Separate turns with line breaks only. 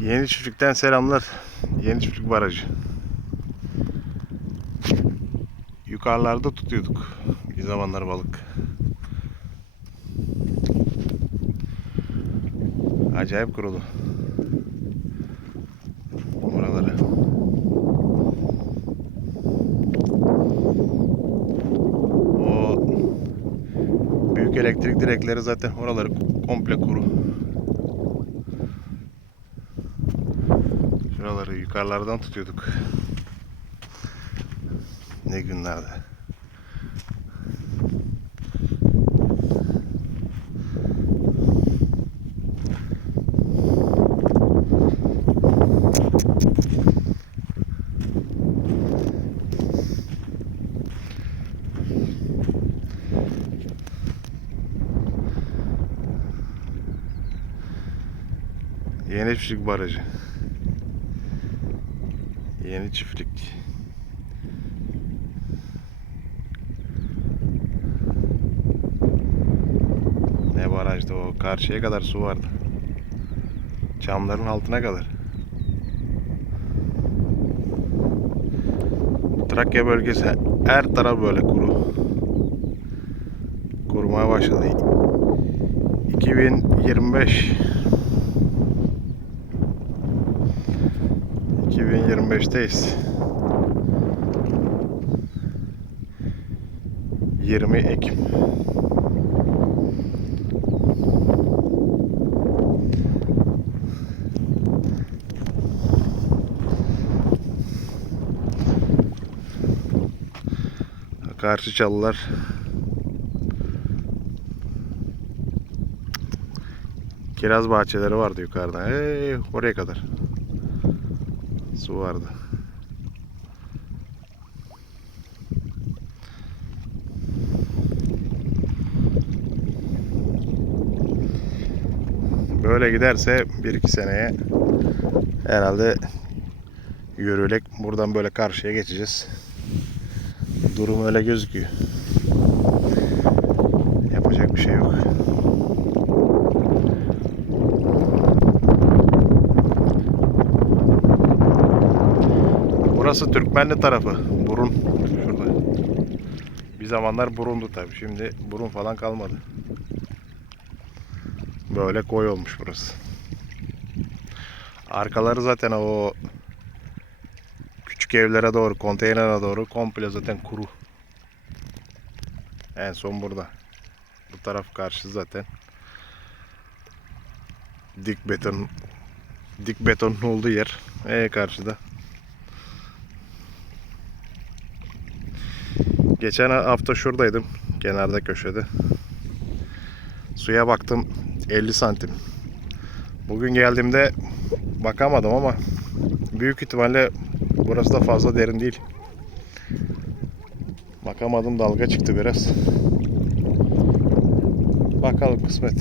Yeni Çiftlik'ten selamlar. Yeni Çiftlik Barajı. Yukarılarda tutuyorduk bir zamanlar balık. Acayip kurulu. Buraları. O büyük elektrik direkleri zaten oraları komple kuru. Şuraları yukarılardan tutuyorduk. Ne günlerde. Yeni çiftlik barajı. Yeni çiftlik. Ne barajdı o? Karşıya kadar su vardı. Çamların altına kadar. Trakya bölgesi her taraf böyle kuru. Kurumaya başladı. 2025 2025'teyiz. 20 Ekim. Karşı çalılar. Kiraz bahçeleri vardı yukarıda. Hey, oraya kadar. Su vardı. Böyle giderse 1-2 seneye herhalde yürüyerek buradan böyle karşıya geçeceğiz. Durum öyle gözüküyor. Yapacak bir şey yok. Burası Türkmenli tarafı. Burun. Şurada. Bir zamanlar burundu tabi. Şimdi burun falan kalmadı. Böyle koy olmuş burası. Arkaları zaten o küçük evlere doğru, konteynere doğru komple zaten kuru. En son burada. Bu taraf karşı zaten. Dik beton dik betonun olduğu yer. E karşıda. Geçen hafta şuradaydım. Kenarda köşede. Suya baktım 50 santim. Bugün geldiğimde bakamadım ama büyük ihtimalle burası da fazla derin değil. Bakamadım dalga çıktı biraz. Bakalım kısmet.